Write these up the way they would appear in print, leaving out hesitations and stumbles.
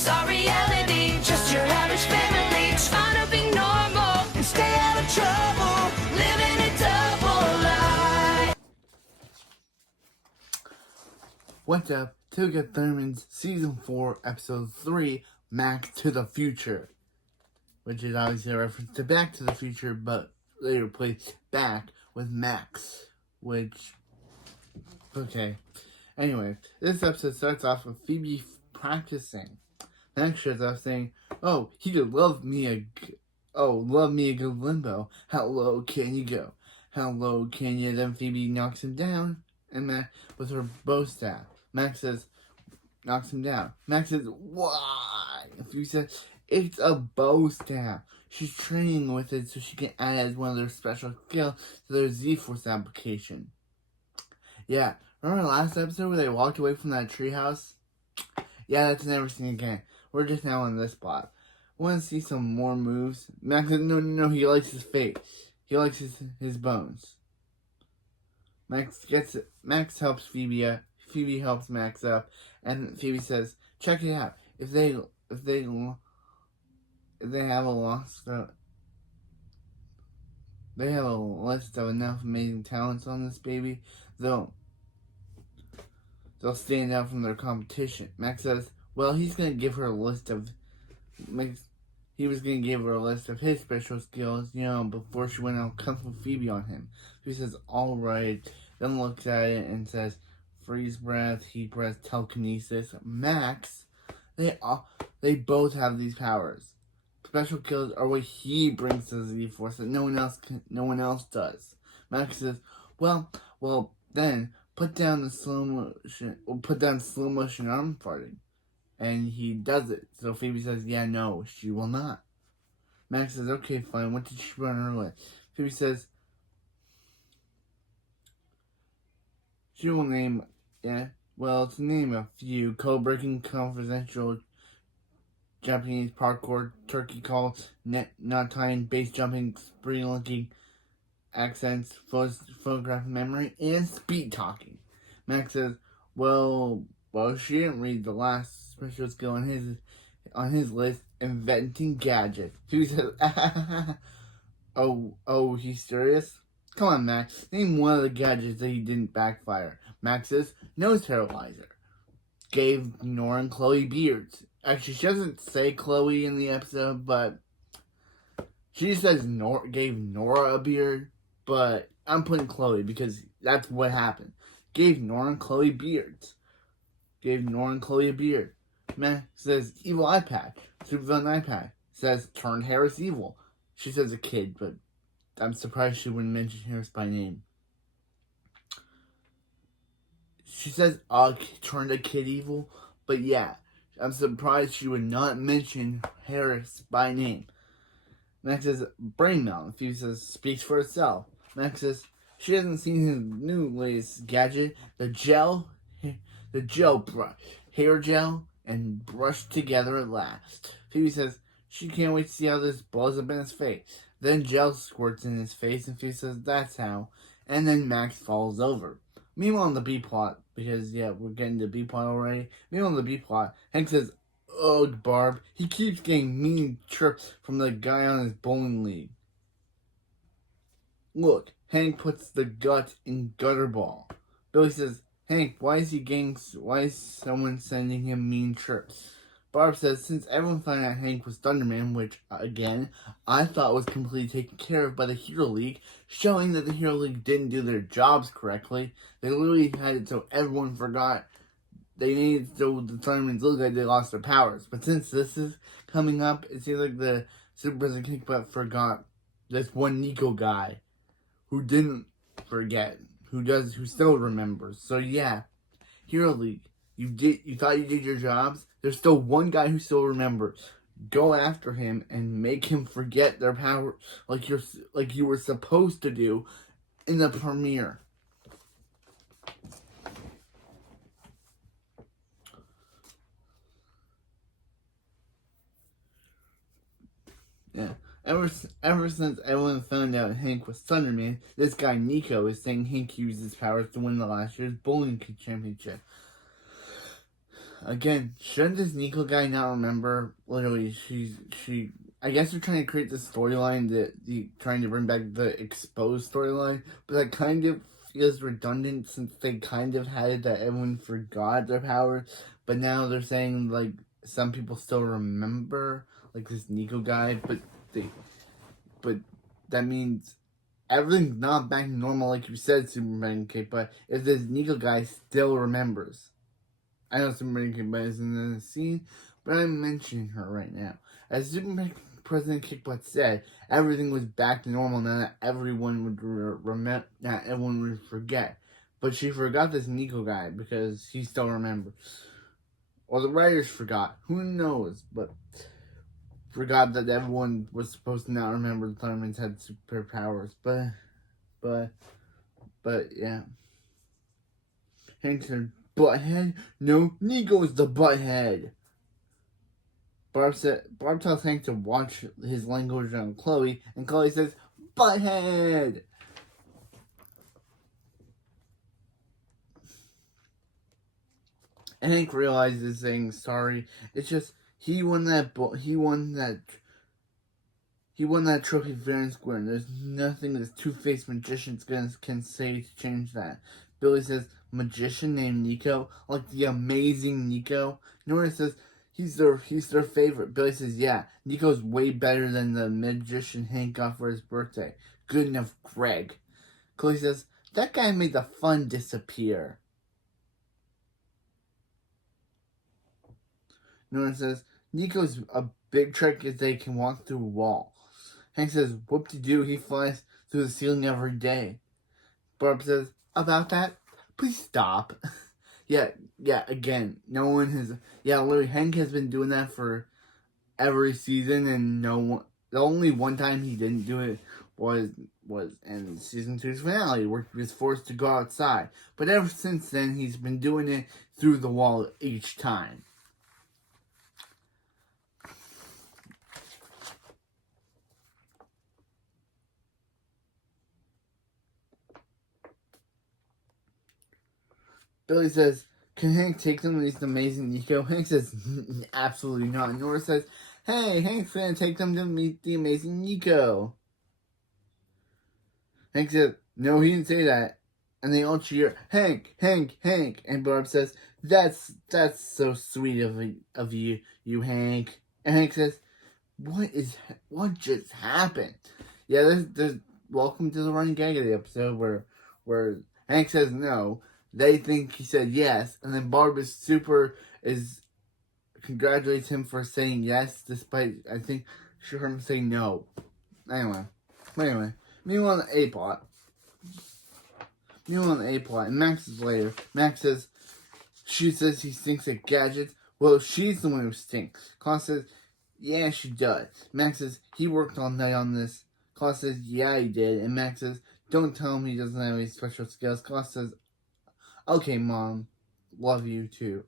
It's our reality, just your average family, trying to be normal and stay out of trouble, living a double life. What's up? Tilga Thurman's Season 4, Episode 3, Max to the Future. Which is obviously a reference to Back to the Future, but they replaced Back with Max. Which, okay. Anyway, this episode starts off with Phoebe practicing. Max shows up saying, "Oh, he could love me a good limbo. How low can you go? How low can you?" Then Phoebe knocks him down, and Max with her bow staff. Max says, knocks him down. Max says, "Why?" Phoebe says, "It's a bow staff. She's training with it so she can add it as one of their special skills to their Z-Force application." Yeah, remember last episode where they walked away from that treehouse? Yeah, that's never seen again. We're just now on this plot. Want to see some more moves? Max says, no, he likes his face. He likes his bones. Max helps Phoebe up. Phoebe helps Max up, and Phoebe says, "Check it out. If they have a list of enough amazing talents on this baby, they'll stand out from their competition." Max says, "Well, he's gonna give her a list of he was gonna give her a list of his special skills, before she went out Kung Fu Phoebe on him." He says, "All right," then looks at it and says, "Freeze breath, heat breath, telekinesis." Max, they both have these powers. Special skills are what he brings to the Z-Force that no one else does. Max says, "Well, then put down slow motion arm farting." And he does it. So Phoebe says, "Yeah, no, she will not." Max says, "Okay, fine. What did she put on her list?" Phoebe says, "She will name, to name a few: code-breaking, confidential, Japanese parkour, turkey call, knot tying, base jumping, spree-looking, accents, photograph memory, and speed talking." Max says, well, she didn't read the last special skill on his list, inventing gadgets. Phoebe says, oh, he's serious? Come on, Max, name one of the gadgets that he didn't backfire." Max says, "Nose terrorizer. Gave Nora and Chloe beards." Actually, she doesn't say Chloe in the episode, but she says gave Nora a beard, but I'm putting Chloe because that's what happened. Gave Nora and Chloe beards. Gave Nora and Chloe a beard. Max says evil eye patch. Supervillain eye patch. Says turned Harris evil. She says a kid, but I'm surprised she wouldn't mention Harris by name. She says turned a kid evil, but yeah, I'm surprised she would not mention Harris by name. Max says brain melt. Phoebe says speaks for itself. Max says she hasn't seen his new latest gadget, the gel brush, hair gel, and brushed together at last. Phoebe says she can't wait to see how this blows up in his face. Then gel squirts in his face, and Phoebe says that's how. And then Max falls over. Meanwhile, on the B plot, because we're getting to B plot already. Meanwhile, on the B plot, Hank says, "Ugh, Barb, he keeps getting mean chirps from the guy on his bowling league." Look, Hank puts the gut in Gutterball. Billy says, "Hank, why is someone sending him mean chirps?" Barb says, since everyone found out Hank was Thunderman, which, again, I thought was completely taken care of by the Hero League, showing that the Hero League didn't do their jobs correctly. They literally had it so everyone forgot. They needed so the Thundermans look like they lost their powers. But since this is coming up, it seems like the Super President Kickbutt forgot this one Nico guy who didn't forget, who still remembers. So yeah, Hero League, you thought you did your jobs? There's still one guy who still remembers. Go after him and make him forget their power like you were supposed to do in the premiere. Yeah. Ever since everyone found out Hank was Thunderman, this guy Nico is saying Hank used his powers to win the last year's bowling championship. Again, shouldn't this Nico guy not remember? Literally, she. I guess they're trying to create the storyline trying to bring back the exposed storyline, but that kind of feels redundant since they kind of had it that everyone forgot their powers, but now they're saying like some people still remember, like this Nico guy, but that means everything's not back to normal like you said, Superman Kate. But if this Nico guy still remembers. I know Superman Kickbutt isn't in the scene, but I'm mentioning her right now. As Superman President Kickbutt said, everything was back to normal now that everyone would remember, not everyone would forget. But she forgot this Nico guy because he still remembers. Or the writers forgot. Who knows? But forgot that everyone was supposed to not remember the Thundermans had superpowers. But yeah. Hank said, butthead? No, Nico's the butthead. Barb tells Hank to watch his language on Chloe, and Chloe says, butthead! And Hank realizes saying sorry. It's just he won that trophy fair and square. And there's nothing this two-faced magician can say to change that. Billy says, magician named Nico, like the amazing Nico. Nora says he's their favorite. Billy says, yeah, Nico's way better than the magician Hank got for his birthday. Good enough, Greg. Chloe says, that guy made the fun disappear. Nora says, Nico's a big trick is they can walk through a wall. Hank says, whoop-de-doo, he flies through the ceiling every day. Barb says, about that? Please stop. yeah, again, no one has... Yeah, literally, Hank has been doing that for every season, and no one... The only one time he didn't do it was in season 2's finale, where he was forced to go outside. But ever since then, he's been doing it through the wall each time. Billy says, can Hank take them to this amazing Nico? Hank says, absolutely not. Nora says, hey, Hank's gonna take them to meet the amazing Nico. Hank says, no, he didn't say that. And they all cheer, Hank, Hank, Hank. And Barb says, that's so sweet of you, Hank. And Hank says, what just happened? Yeah, there's welcome to the running gag of the episode where Hank says no. They think he said yes, and then Barb congratulates him for saying yes, despite, I think, she heard him say no. Anyway. Meanwhile, the A-plot, and Max is later. Max says, she says he stinks at gadgets. Well, she's the one who stinks. Klaus says, yeah, she does. Max says, he worked all night on this. Klaus says, yeah, he did. And Max says, don't tell him he doesn't have any special skills. Klaus says, okay, Mom. Love you, too.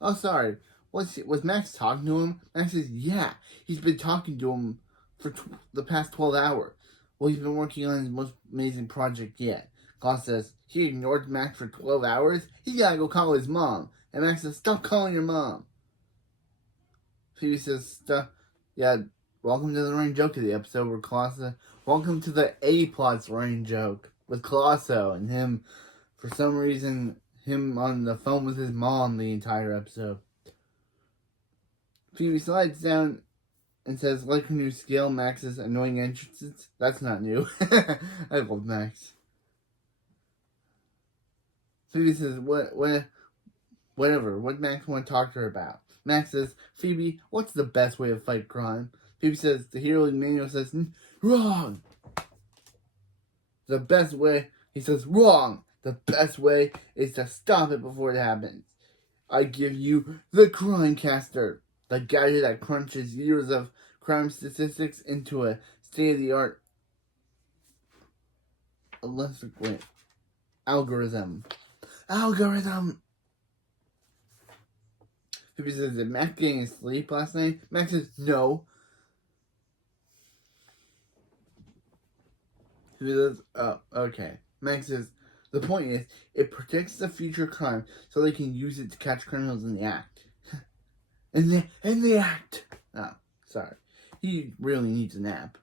Oh, sorry. Was Max talking to him? Max says, yeah. He's been talking to him for the past 12 hours. Well, he's been working on his most amazing project yet. Klaus says, he ignored Max for 12 hours? He gotta go call his mom. And Max says, stop calling your mom. Phoebe says, yeah, welcome to the running joke of the episode where welcome to the A-plot's running joke with Colosso and him, for some reason, him on the phone with his mom the entire episode. Phoebe slides down and says, like her new skill, Max's annoying entrances. That's not new. I love Max. Phoebe says, whatever, what Max want to talk to her about? Max says, Phoebe, what's the best way to fight crime? Phoebe says, the Hero League manual says, wrong. The best way, he says, wrong. The best way is to stop it before it happens. I give you the crimecaster, the gadget that crunches years of crime statistics into a state-of-the-art algorithm. Phoebe says, did Max getting his sleep last night? Max says, no. Phoebe says, oh, okay. Max says, the point is, it predicts the future crime so they can use it to catch criminals in the act. in the act. Oh, sorry. He really needs a nap.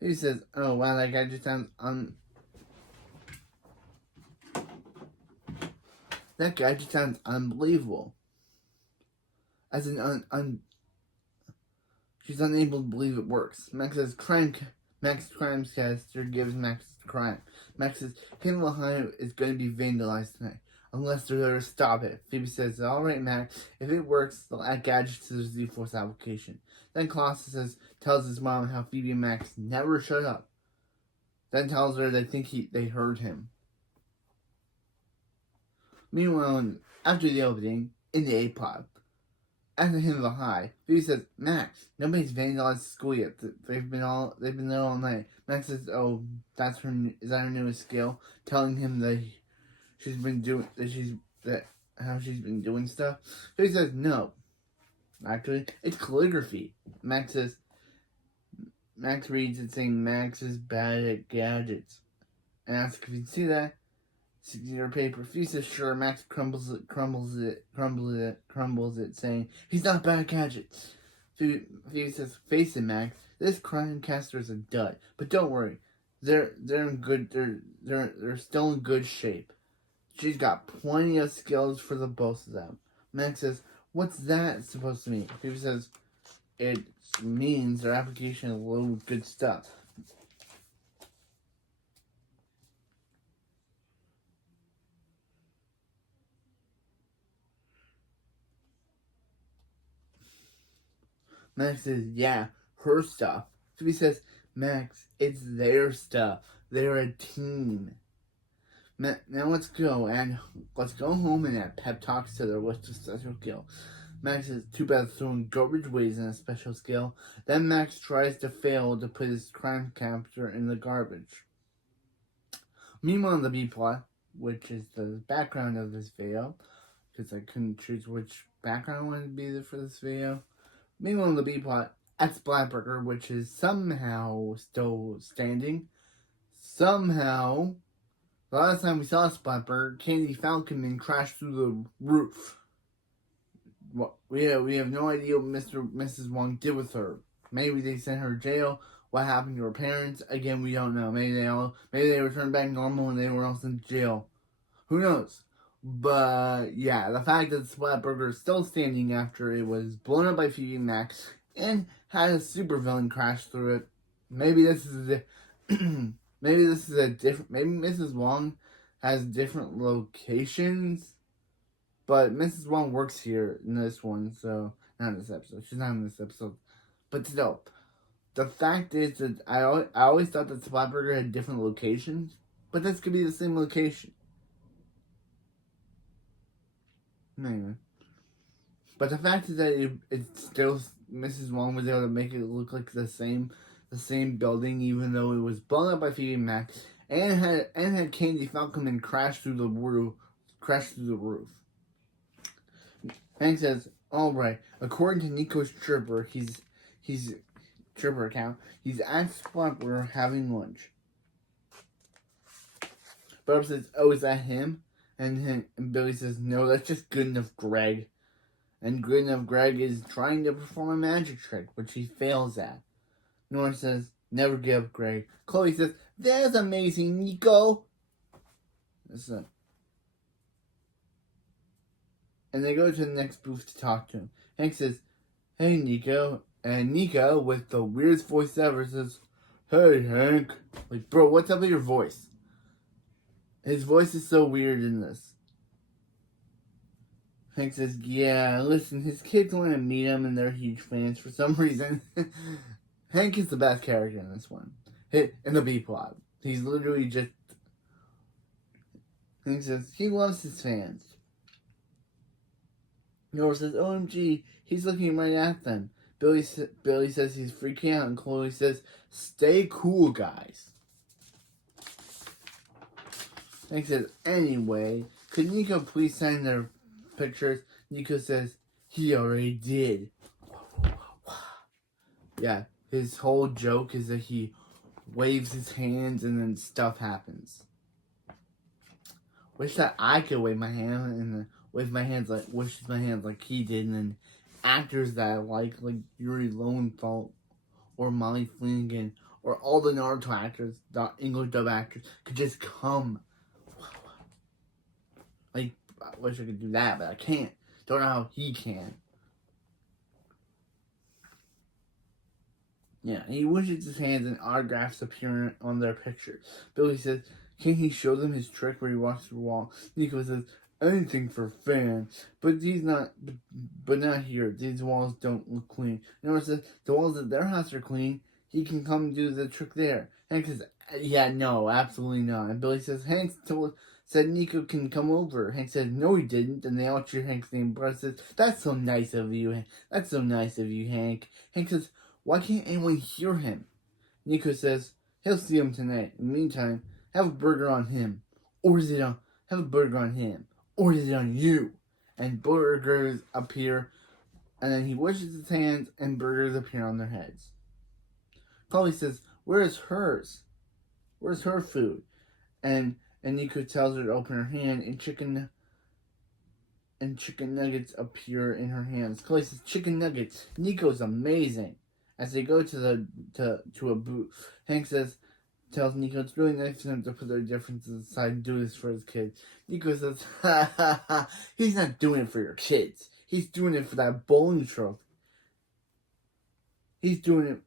He says, "Oh wow, that gadget sounds that gadget sounds unbelievable." As an she's unable to believe it works. Max says, Max crimecaster gives Max crime. Max says, Himmelheim High is going to be vandalized tonight. Unless they're there to stop it. Phoebe says, alright, Max. If it works, they'll add gadgets to the Z-Force application. Then Colossus tells his mom how Phoebe and Max never shut up. Then tells her they think they heard him. Meanwhile, after the opening, in the A-Pod, at the Himmelheim High, Phoebe says, Max, nobody's vandalized school yet. They've been there all night. Max says, oh, is that her newest skill? Telling him that how she's been doing stuff. Phoebe says, no. Actually, it's calligraphy. Max reads it saying Max is bad at gadgets. And asks if you can see that. 60-year paper. Phoebe says, sure. Max crumbles it, saying, he's not bad at gadgets. Phoebe says, face it, Max. This crimecaster is a dud. But don't worry. They're still in good shape. She's got plenty of skills for the both of them. Max says, what's that supposed to mean? Phoebe says, it means their application is loaded with good stuff. Max says, yeah, her stuff. Phoebe says, Max, it's their stuff. They're a team. Now let's go home and add pep talks to their list of special skill. Max says, too bad throwing garbage weighs in a special skill. Then Max tries to fail to put his crime capture in the garbage. Meanwhile, in the B plot, which is the background of this video, because I couldn't choose which background I wanted to be for this video. Meanwhile, in the B plot, at Splatburger, which is somehow still standing. Somehow, the last time we saw Splatburger, Candy Falconman crashed through the roof. We have no idea what Mrs. Wong did with her. Maybe they sent her to jail. What happened to her parents? Again, we don't know. Maybe they returned back normal and they were all sent to jail. Who knows? But yeah, the fact that Splatburger is still standing after it was blown up by Phoebe and Max and had a supervillain crash through it. Maybe this is a different. Maybe Mrs. Wong has different locations, but Mrs. Wong works here in this one, so not in this episode. She's not in this episode, but still, the fact is that I always thought that Splatburger had different locations, but this could be the same location. Anyway. But the fact is that it's still Mrs. Wong was able to make it look like the same building, even though it was blown up by Phoebe and Max, and had Candy Falconman crash through the roof. Hank says, "All right. According to Nico's Tripper, he's Tripper account. He's at Splatburger having lunch." Bob says, "Oh, is that him?" And Billy says, "No, that's just Good Enough Greg." And Good Enough Greg is trying to perform a magic trick, which he fails at. Nora says, "Never give up, Greg." Chloe says, "That's amazing, Nico." And they go to the next booth to talk to him. Hank says, "Hey, Nico." And Nico, with the weirdest voice ever, says, "Hey, Hank." Like, bro, what's up with your voice? His voice is so weird in this. Hank says, "Yeah, listen, his kids want to meet him and they're huge fans for some reason." Hank is the best character in this one. In the B plot. He's literally just... Hank says, he loves his fans. Nora says, "OMG, he's looking right at them." Billy says he's freaking out, and Chloe says, "Stay cool, guys." Hank says, "Anyway, could Nico please sign their pictures?" Nico says, "He already did." Yeah, his whole joke is that he waves his hands and then stuff happens. Wish that I could wave my hand and then with my hands like he did, and then actors that like Yuri Lowenthal or Molly Flanagan or all the Naruto actors, the English dub actors, could just come. Like, I wish I could do that, but I can't. Don't know how he can. Yeah, he wishes his hands and autographs appear on their picture. Billy says, can he show them his trick where he walks through the wall? Nico says, anything for fans, but not here. These walls don't look clean. Nora says, the walls at their house are clean. He can come and do the trick there. Hank says, yeah, no, absolutely not. And Billy says, said Nico can come over. Hank says, no, he didn't. And they all cheer Hank's name. Brother says, that's so nice of you. That's so nice of you, Hank. Hank says, why can't anyone hear him? Nico says, he'll see him tonight. In the meantime, have a burger on him. Or is it on, have a burger on him. Or is it on you? And burgers appear, and then he washes his hands, and burgers appear on their heads. Polly says, where is hers? Where's her food? And Nico tells her to open her hand, and chicken nuggets appear in her hands. Chloe says, chicken nuggets. Nico's amazing. As they go to a booth, Hank tells Nico it's really nice for them to put their differences aside and do this for his kids. Nico says, ha ha ha, he's not doing it for your kids. He's doing it for that bowling trophy. He's doing it.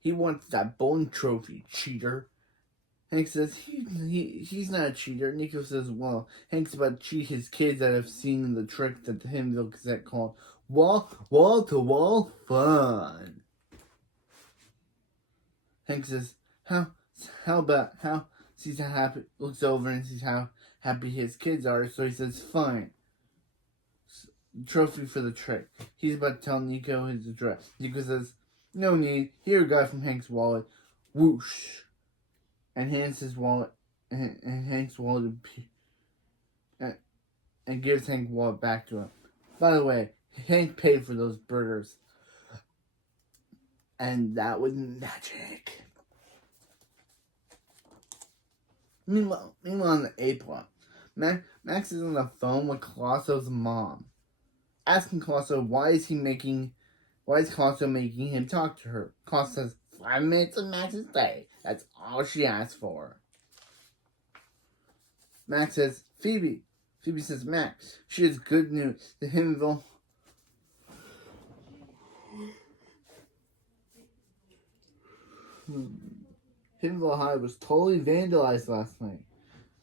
He wants that bowling trophy, cheater. Hank says, he's not a cheater. Nico says, well, Hank's about to cheat his kids that have seen the trick that the Hymnville Gazette called wall-to-wall fun. Hank says, sees how happy, looks over and sees how happy his kids are, so he says, fine. Trophy for the trick. He's about to tell Nico his address. Nico says, no need. Here, a guy from Hank's wallet. Whoosh. And hands his wallet, and Hank's wallet, and gives Hank's wallet back to him. By the way, Hank paid for those burgers, and that was magic. Meanwhile on the A plot, Max is on the phone with Colosso's mom, asking Colosso why is Colosso making him talk to her. Colosso says, 5 minutes of Max's day. That's all she asked for. Max says, Phoebe. Phoebe says, Max, she has good news. The Hymnville High was totally vandalized last night.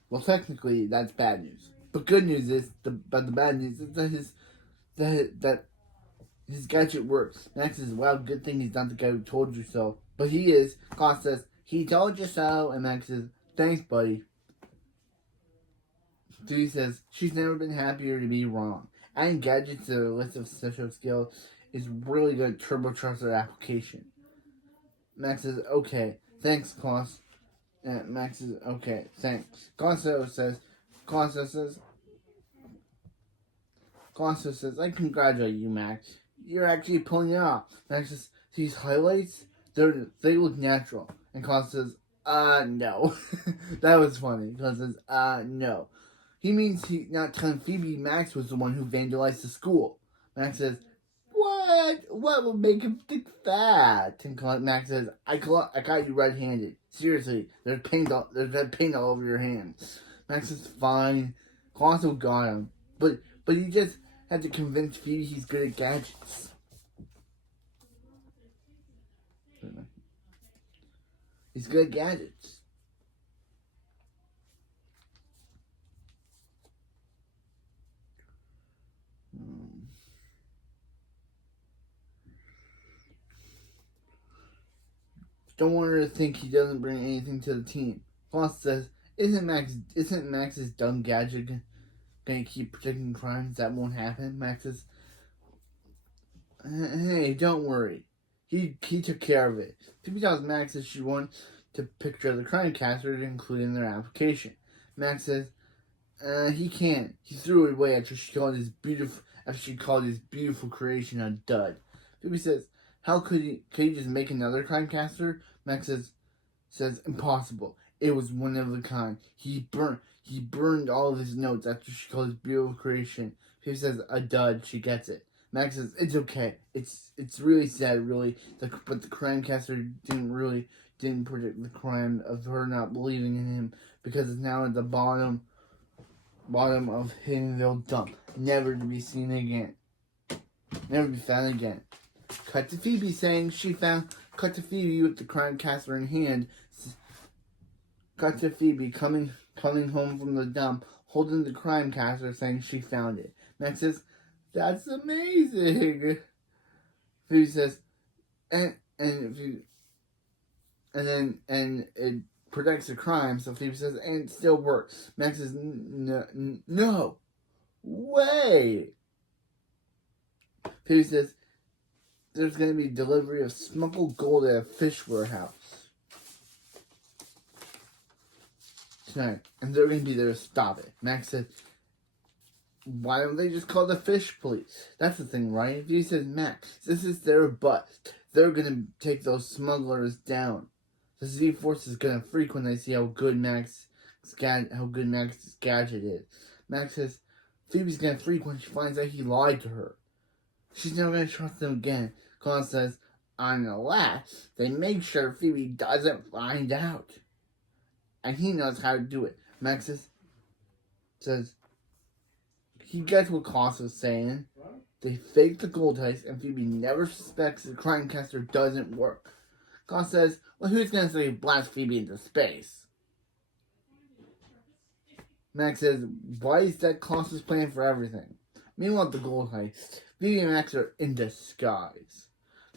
Well, technically, that's bad news. But good news is, the bad news is that his gadget works. Max says, well, good thing he's not the guy who told you so. But he is. Klaus says, he told you so. And Max says, thanks, buddy. Phoebe says, she's never been happier to be wrong. Adding gadgets to the list of social skills is really going to turbocharge their application. Max says, okay. Thanks, Klaus. And Max says, okay, thanks. Klaus says, I congratulate you, Max. You're actually pulling it off. Max says, these highlights, they look natural. And Klaus says, no. That was funny. Klaus says, no. He means not telling Phoebe Max was the one who vandalized the school. Max says, what? What would make him think that? And Max says, I got you red-handed. Seriously, there's paint all over your hands. Max says, fine. Klaus got him. But he just had to convince Phoebe he's good at gadgets. He's good at gadgets. Don't want her to think he doesn't bring anything to the team. Klaus says, isn't Max's dumb gadget gonna keep predicting crimes that won't happen? Max says, hey, don't worry. He took care of it. Phoebe tells Max that she wants to picture the crimecaster to include in their application. Max says, he can't. He threw it away after she called his beautiful creation a dud. Phoebe says, how could he just make another crimecaster? Max says, impossible. it was one of a kind. He burned all of his notes after she called his beautiful creation. Phoebe says, a dud, she gets it. Max says, it's okay. It's really sad, really. But the crimecaster didn't predict the crime of her not believing in him, because it's now at the bottom of Hiddenville dump. Never to be seen again. Never to be found again. Cut to Phoebe saying cut to Phoebe with the crimecaster in hand. Cut to Phoebe coming home from the dump, holding the crimecaster, saying she found it. Max says, that's amazing. Phoebe says, and it protects the crime, so Phoebe says, and it still works. Max says, no way. Phoebe says, there's going to be delivery of smuggled gold at a fish warehouse tonight, and they're going to be there to stop it. Max says, why don't they just call the fish police? That's the thing, right? Phoebe says, Max, this is their bust. They're going to take those smugglers down. The Z-Force is going to freak when they see how good Max's gadget is. Max says, Phoebe's going to freak when she finds out he lied to her. She's never going to trust him again. Colin says, unless they make sure Phoebe doesn't find out. And he knows how to do it. Max says he gets what Klaus is saying. They fake the gold heist, and Phoebe never suspects the crimecaster doesn't work. Klaus says, well, who's going to say blast Phoebe into space? Max says, why is that Klaus's plan for everything? Meanwhile, the gold heist, Phoebe and Max are in disguise.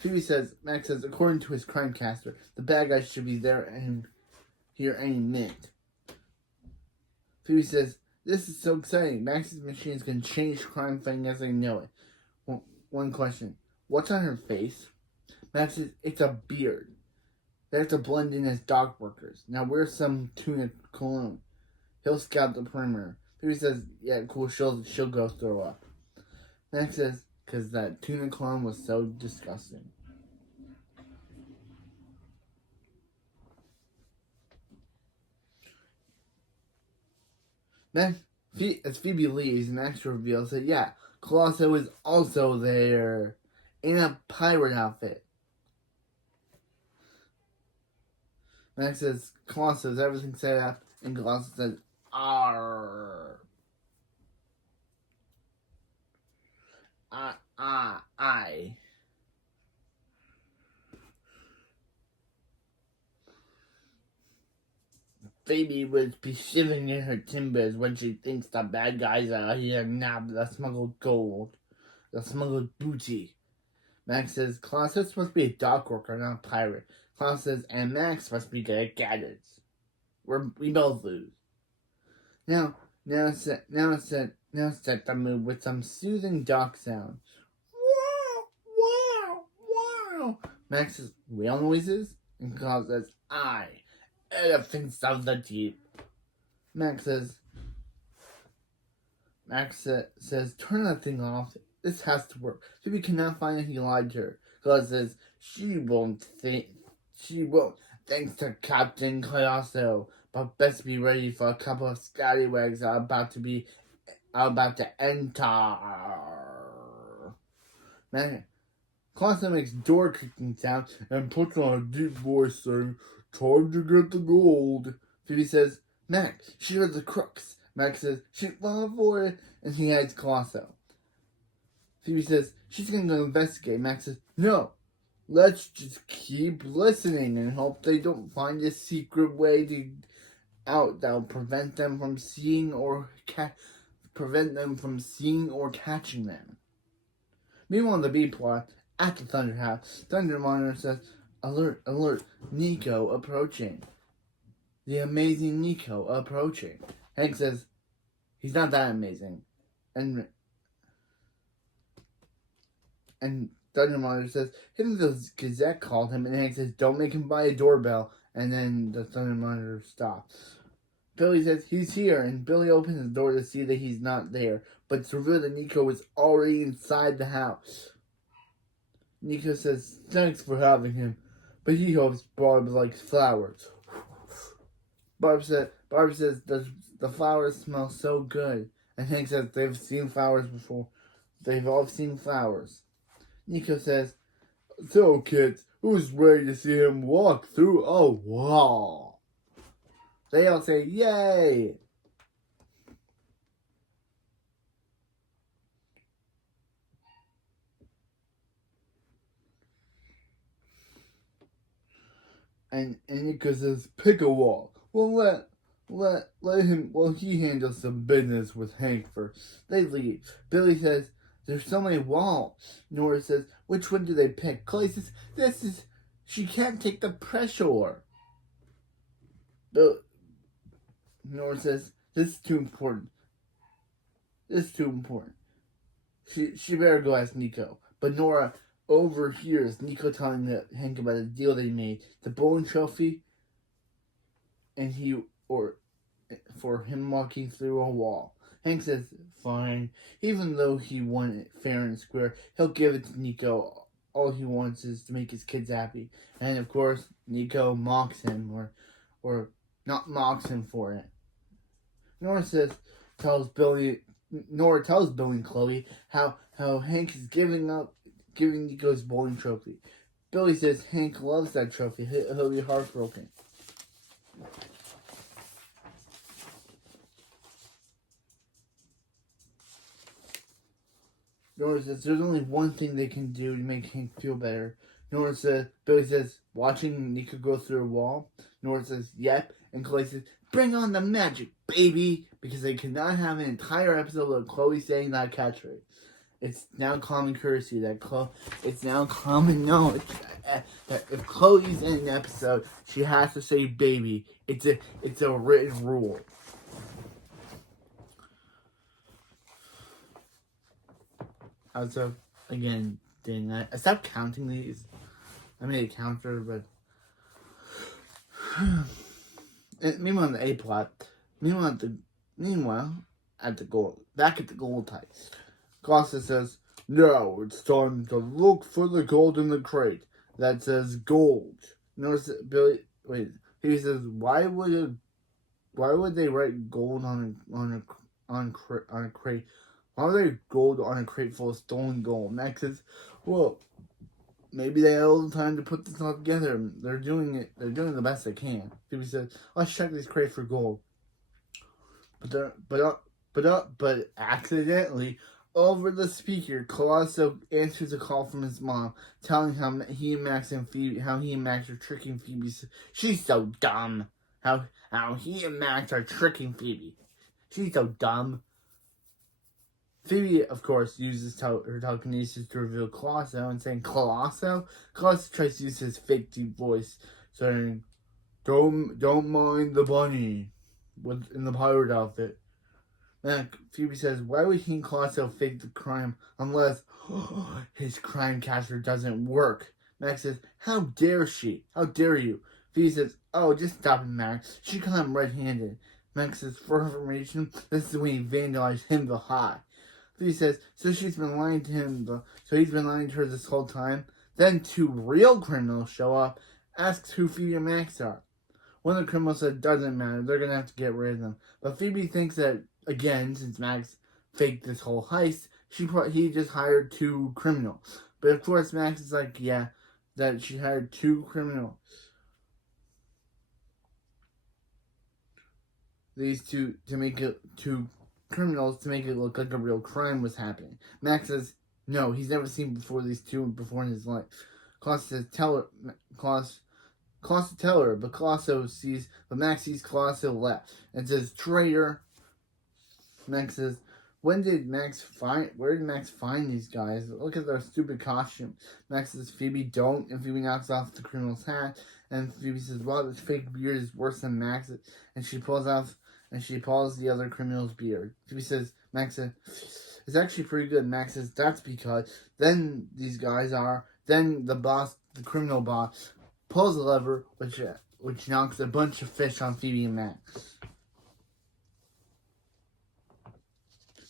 Max says, according to his crimecaster, the bad guys should be there here any minute. Phoebe says, this is so exciting. Max's machines can change crime fighting as they know it. One question. What's on her face? Max says, it's a beard. They have to blend in as dock workers. Now where's some tuna cologne? He'll scout the perimeter. Phoebe says, yeah, cool, she'll go throw up. Max says, because that tuna cologne was so disgusting. As Phoebe leaves, Max reveals that, yeah, Colosso is also there in a pirate outfit. Max says, Colosso, is everything set up? And Colosso says, Arr. I. Phoebe would be shivering in her timbers when she thinks the bad guys are here nab the smuggled gold, the smuggled booty. Max says, Klaus is supposed to be a dock worker, not a pirate. Klaus says, and Max must be good at gadgets. We both lose. Now set the mood with some soothing dock sound. Wow. Max says, whale noises? And Klaus says, elephants of the deep. Max says, turn that thing off. This has to work. Phoebe cannot find that he lied to her. Klaus says, she won't, thanks to Captain Colosso. But best be ready for a couple of scallywags are about to enter. Man, Colosso makes door creaking sound and puts on a deep voice saying, time to get the gold. Phoebe says, Max, she heard the crooks. Max says, she's falling for it, and he hides Colosso. Phoebe says, she's going to go investigate. Max says, no, let's just keep listening and hope they don't find a secret way out that'll prevent them from seeing or catching them. Meanwhile, the B plot at the Thunder House, Thunder Monitor says, alert, Nico approaching. The amazing Nico approaching. Hank says, he's not that amazing. And Thunder Monitor says, the Gazette called him, and Hank says, don't make him buy a doorbell. And then the Thunder Monitor stops. Billy says, he's here, and Billy opens the door to see that he's not there, but it's revealed that Nico is already inside the house. Nico says, thanks for having him, but he hopes Barb likes flowers. Barb says, the flowers smell so good. And Hank says they've seen flowers before. They've all seen flowers. Nico says, so kids, who's ready to see him walk through a wall? They all say, yay! And Nico says, pick a wall. Well, let him, well, he handles some business with Hank first. They leave. Billy says, there's so many walls. Nora says, which one do they pick? Clay says, she can't take the pressure. Nora says, this is too important. She better go ask Nico. But Nora overhears Nico telling Hank about a deal they made. The bowling trophy, and for him walking through a wall. Hank says, fine. Even though he won it fair and square, he'll give it to Nico. All he wants is to make his kids happy. And of course, Nico mocks him, or not mocks him for it. Nora tells Billy and Chloe how Hank is giving Nico his bowling trophy. Billy says Hank loves that trophy. He'll be heartbroken. Nora says there's only one thing they can do to make Hank feel better. Billy says, watching Nico go through a wall. Nora says, yep. And Chloe says, bring on the magic, baby. Because they cannot have an entire episode of Chloe saying that catchphrase. It's now common courtesy it's now common knowledge that if Chloe's in an episode, she has to say baby. It's a written rule. Also, again, I stopped counting these. I made a counter, but meanwhile on the A plot, at the gold type, Costa says, "Now it's time to look for the gold in the crate that says gold." Notice Billy. Wait, he says, "Why would they write gold on a crate? Why would they gold on a crate full of stolen gold?" Max says, "Well, maybe they had all the time to put this all together. They're doing it. They're doing the best they can." Phoebe says, "Let's check these crates for gold." But accidentally, over the speaker, Colosso answers a call from his mom, telling him he and Max are tricking Phoebe. She's so dumb. How he and Max are tricking Phoebe. She's so dumb. Phoebe, of course, uses her telekinesis to reveal Colosso and saying, "Colosso?" Colosso tries to use his fake deep voice, saying, Don't mind the bunny," in the pirate outfit. Then Phoebe says, "Why would he and Colosso fake the crime unless his crimecaster doesn't work?" Max says, "How dare she? How dare you?" Phoebe says, "Oh, just stop it, Max. She caught red-handed." Max says, "For information, this is when he vandalized him the high." Phoebe says, so he's been lying to her this whole time. Then two real criminals show up, asks who Phoebe and Max are. One of the criminals said, "Doesn't matter, they're gonna have to get rid of them." But Phoebe thinks that, again, since Max faked this whole heist, he just hired two criminals. But of course, Max is like, yeah, that she hired two criminals. These two criminals to make it look like a real crime was happening. Max says, no, he's never seen these two before in his life. Klaus says, tell her, but Max sees Colosso left and says, "Traitor." Max says, where did Max find these guys? Look at their stupid costume. Max says, "Phoebe, don't," and Phoebe knocks off the criminal's hat, and Phoebe says, "Well, this fake beard is worse than Max's," and she pulls the other criminal's beard. Phoebe says, Max says, "It's actually pretty good." Max says, "That's because then the criminal boss, pulls a lever, which knocks a bunch of fish on Phoebe and Max.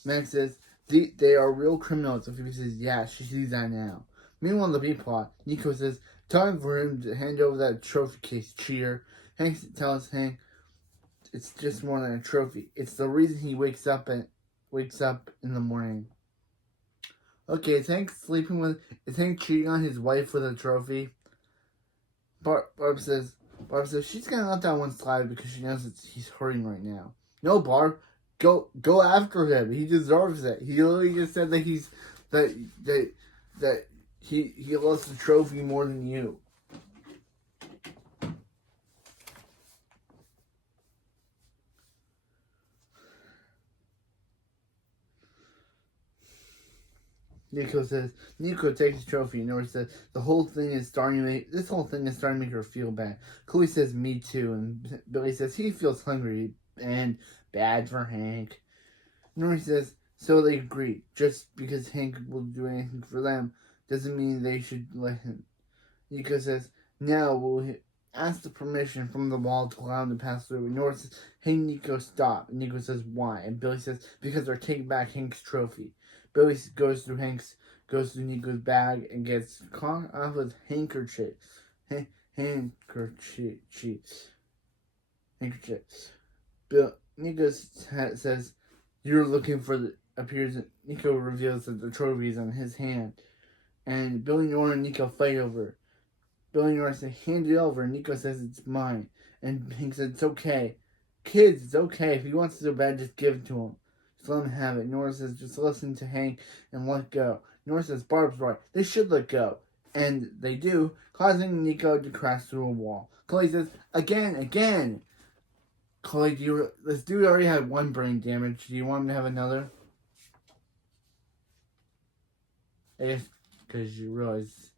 Max says, they are real criminals, and Phoebe says, yeah, she sees that now. Meanwhile, in the B plot, Nico says, time for him to hand over that trophy case, cheater. Hank tells Hank, it's just more than a trophy. It's the reason he wakes up in the morning. Okay, is Hank cheating on his wife with a trophy? Barb says she's gonna let that one slide because she knows he's hurting right now. No, Barb, go after him. He deserves it. He literally just said that he loves the trophy more than you. Nico takes the trophy and Nora says this whole thing is starting to make her feel bad. Chloe says me too, and Billy says he feels hungry and bad for Hank. Nora says so they agree. Just because Hank will do anything for them doesn't mean they should let him. Nico says now we'll ask the permission from the wall to allow him to pass through. And Nora says, hey Nico, stop. And Nico says why? And Billy says because they're taking back Hank's trophy. Billy goes through Nico's bag and gets caught off with handkerchief. Nico says, you're looking for Nico reveals that the trophy is on his hand. And Billy, Nora, and Nico fight over it. Billy and Nora say, hand it over. And Nico says, it's mine. And Hank says, it's okay. Kids, it's okay. If he wants it so bad, just give it to him. Just let him have it. Nora says, just listen to Hank and let go. Nora says, Barb's right. They should let go. And they do, causing Nico to crash through a wall. Chloe says, again. Chloe, this dude already had one brain damage. Do you want him to have another? I guess because you realize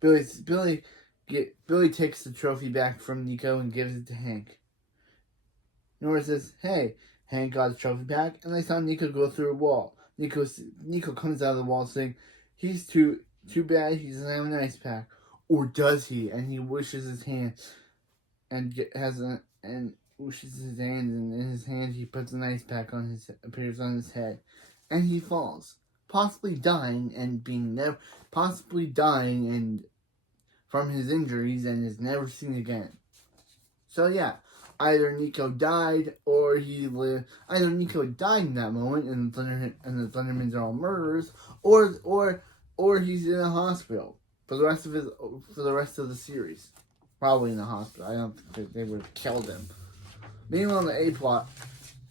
Billy takes the trophy back from Nico and gives it to Hank. Nora says, hey, Hank got his trophy back, and they saw Nico go through a wall. Nico comes out of the wall saying, he's too bad he doesn't have an ice pack. Or does he? And he wishes his hand and wishes his hand, and in his hand he puts an ice pack appears on his head. And he falls. Possibly dying from his injuries and is never seen again. So yeah. Either Nico died or he lived. Either Nico died in that moment, and the Thundermans are all murderers, or he's in a hospital for the rest of the series. Probably in a hospital. I don't think they would have killed him. Meanwhile, in the A plot,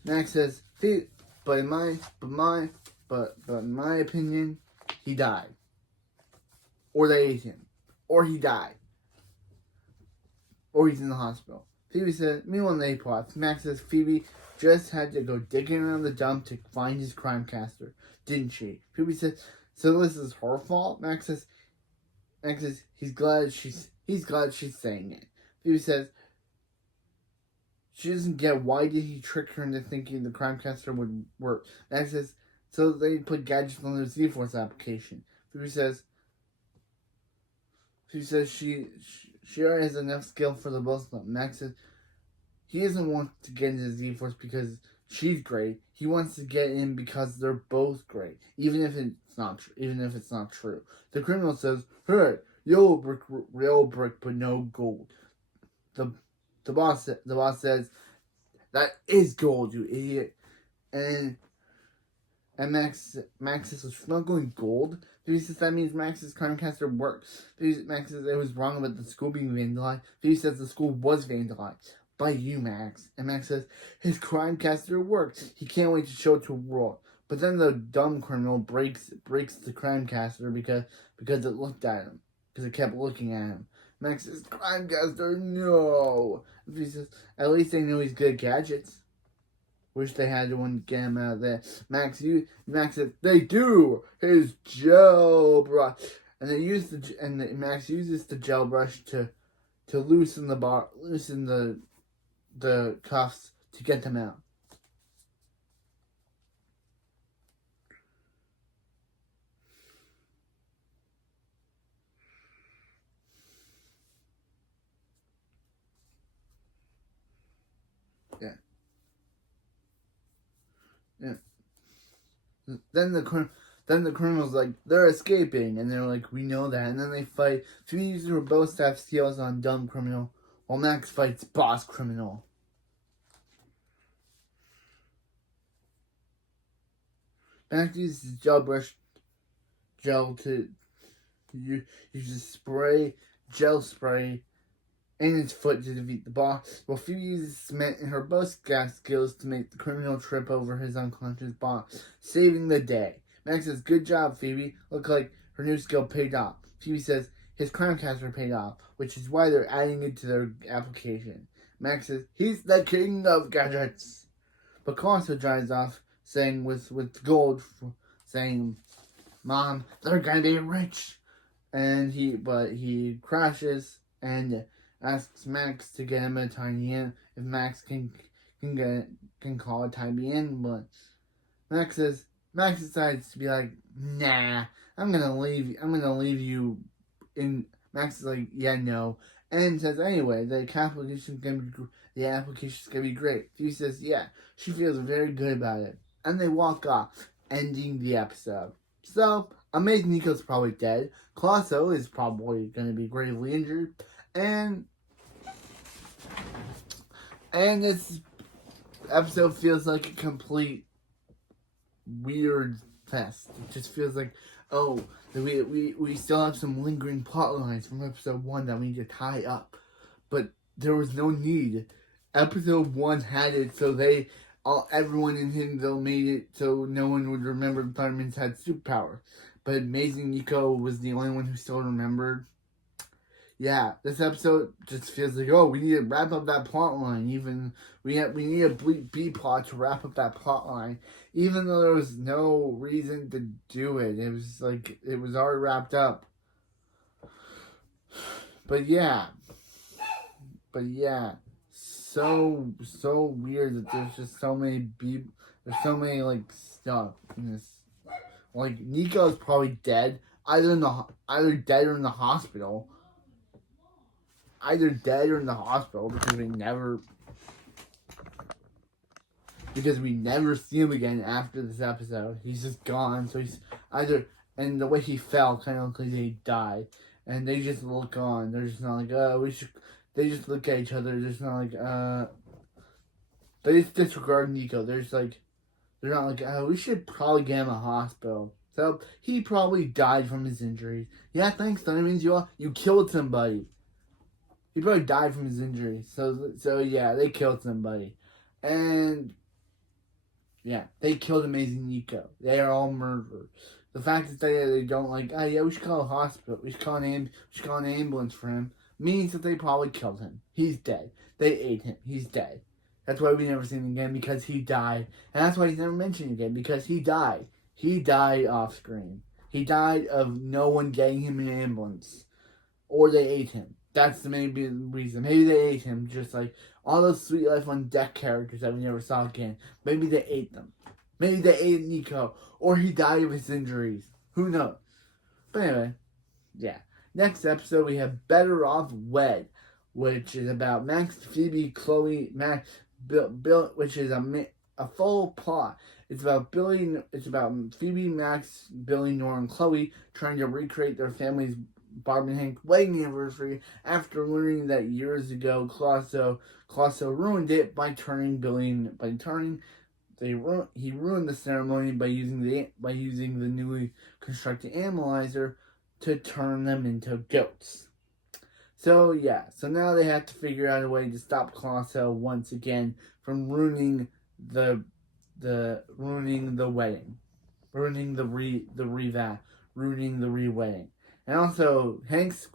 Max says, "But in my opinion, he died, or they ate him, or he died, or he's in the hospital." Phoebe says, meanwhile in the A-plot, Max says Phoebe just had to go digging around the dump to find his crimecaster, didn't she? Phoebe says, so this is her fault? Max says he's glad she's saying it. Phoebe says she doesn't get why did he trick her into thinking the crimecaster would work. Max says so they put gadgets on their Z-Force application. Phoebe says she already has enough skill for the both of them. Max says he doesn't want to get into Z-Force because she's great. He wants to get in because they're both great, even if it's not true. The criminal says, "Hey, yellow brick, but no gold." The boss says, "That is gold, you idiot." And Max says, smuggling gold? Phoebe says that means Max's crimecaster works. Max says it was wrong about the school being vandalized. Phoebe says the school was vandalized. By you, Max. And Max says, his crimecaster works. He can't wait to show it to the world. But then the dumb criminal breaks the crimecaster because it looked at him. Because it kept looking at him. Max says, crimecaster, no. And Phoebe says, at least they know he's good at gadgets. Wish they had one get him out of there. Max said, they do! His gel brush. And Max uses the gel brush to loosen the cuffs to get them out. Yeah. Then the Then the criminal's like, they're escaping, and they're like, we know that. And then they fight. Phoebe uses her bow staff, steals on dumb criminal, while Max fights boss criminal. Max uses gel to uses gel spray in his foot to defeat the boss, while Phoebe uses cement in her bow staff skills to make the criminal trip over his unconscious boss, saving the day. Max says, good job, Phoebe. Look like her new skill paid off. Phoebe says, his crimecaster paid off, which is why they're adding it to their application. Max says, he's the king of gadgets. But Colosso drives off, saying with gold, saying, Mom, they're gonna be rich. And he crashes and asks Max to get him a tiny inn if Max can call a tiny ambulance. Max decides to be like, nah, I'm gonna leave you in. Max is like, yeah, no, and says anyway, the application's gonna be great. She says, yeah, she feels very good about it, and they walk off, ending the episode. So, Amazing Nico's probably dead. Colosso is probably going to be gravely injured. And this episode feels like a complete weird fest. It just feels like, oh, we still have some lingering plot lines from episode 1 that we need to tie up. But there was no need. Episode 1 had it, so everyone in Hiddenville made it so no one would remember Thurman's had superpower. But Amazing Nico was the only one who still remembered. Yeah, this episode just feels like, oh, we need to wrap up that plot line. Even we need a B plot to wrap up that plot line. Even though there was no reason to do it. It was like it was already wrapped up. But yeah. So weird that there's just so many like stuff in this. Like Nico's probably dead, either dead or in the hospital. Either dead or in the hospital because we never see him again after this episode. He's just gone. So he's either, and the way he fell kind of looks like he died, and they just look on. They're just not like, they just look at each other. They're just not like, they just disregard Nico. They're not like, we should probably get him a hospital. So, he probably died from his injuries. Yeah, thanks, that means you killed somebody. He probably died from his injuries. So yeah, they killed somebody. And, yeah, they killed Amazing Nico. They are all murderers. The fact that they don't like, yeah, we should call a hospital. We should call an ambulance for him. Means that they probably killed him. He's dead. They ate him. He's dead. That's why we never seen him again, because he died. And that's why he's never mentioned again, because he died. He died off screen. He died of no one getting him an ambulance. Or they ate him. That's the main reason. Maybe they ate him, just like all those Sweet Life on Deck characters that we never saw again. Maybe they ate them. Maybe they ate Nico. Or he died of his injuries. Who knows? But anyway, yeah. Next episode, we have Better Off Wed, which is about Max, Phoebe, Chloe, Max, Bill, which is a full plot. It's about Phoebe, Max, Billy, Nora, and Chloe trying to recreate their family's Barb and Hank wedding anniversary after learning that years ago Colosso ruined it by turning he ruined the ceremony by using the newly constructed analyzer to turn them into goats. So yeah, so now they have to figure out a way to stop Colosso once again from ruining the wedding, ruining the re-wedding. And also, Hank's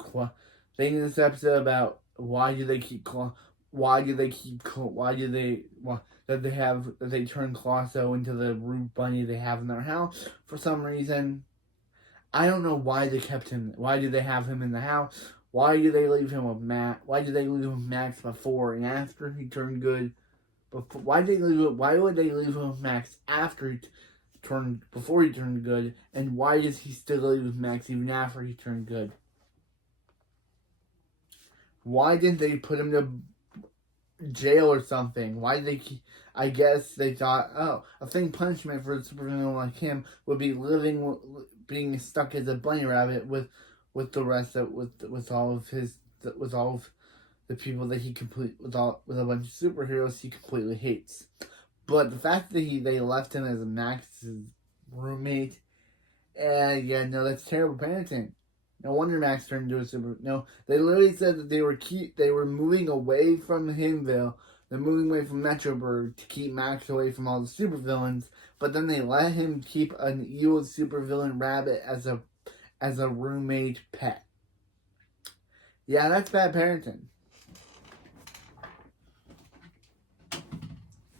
thing in this episode about why do they turn Colosso into the rude bunny they have in their house for some reason. I don't know why they kept him. Why do they have him in the house? Why do they leave him with Matt? Why did they leave him with Max before and after he turned good? Why would they leave him with Max before he turned good? And why does he still leave with Max even after he turned good? Why didn't they put him to jail or something. Why did they keep... I guess they thought, oh, a thing punishment for a supervillain like him would be being stuck as a bunny rabbit with the rest of with all of the people that he with a bunch of superheroes he completely hates. But the fact that they left him as Max's roommate, that's terrible parenting. No wonder Max turned into a super. No, they literally said that they were moving away from Himville. They're moving away from Metroburg to keep Max away from all the supervillains. But then they let him keep an evil supervillain rabbit as a roommate pet. Yeah, that's bad parenting.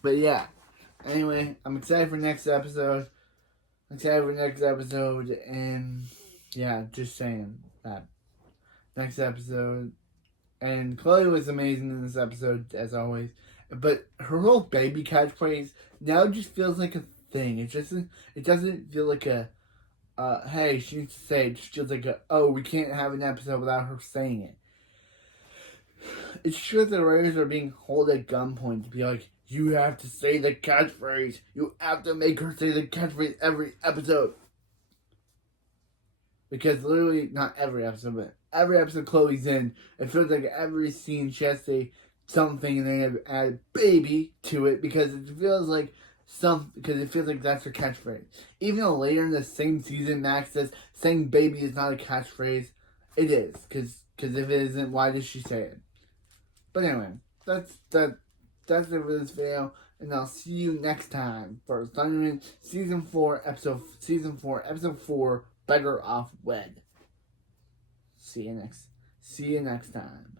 But yeah. Anyway, I'm excited for next episode. And yeah, just saying that. Next episode. And Chloe was amazing in this episode, as always. But her whole baby catchphrase now just feels like a thing. It doesn't feel like a, hey, she needs to say it. It just feels like we can't have an episode without her saying it. It's true that the writers are being held at gunpoint to be like, you have to say the catchphrase. You have to make her say the catchphrase every episode. Because literally, not every episode, but every episode Chloe's in, it feels like every scene she has to say something and they add baby to it because it feels like that's her catchphrase. Even though later in the same season, Max says saying baby is not a catchphrase, it is. Because if it isn't, why does she say it? But anyway, that's it for this video, and I'll see you next time for Thunderman Season 4, Episode 4, Better Off Wed. See you next time.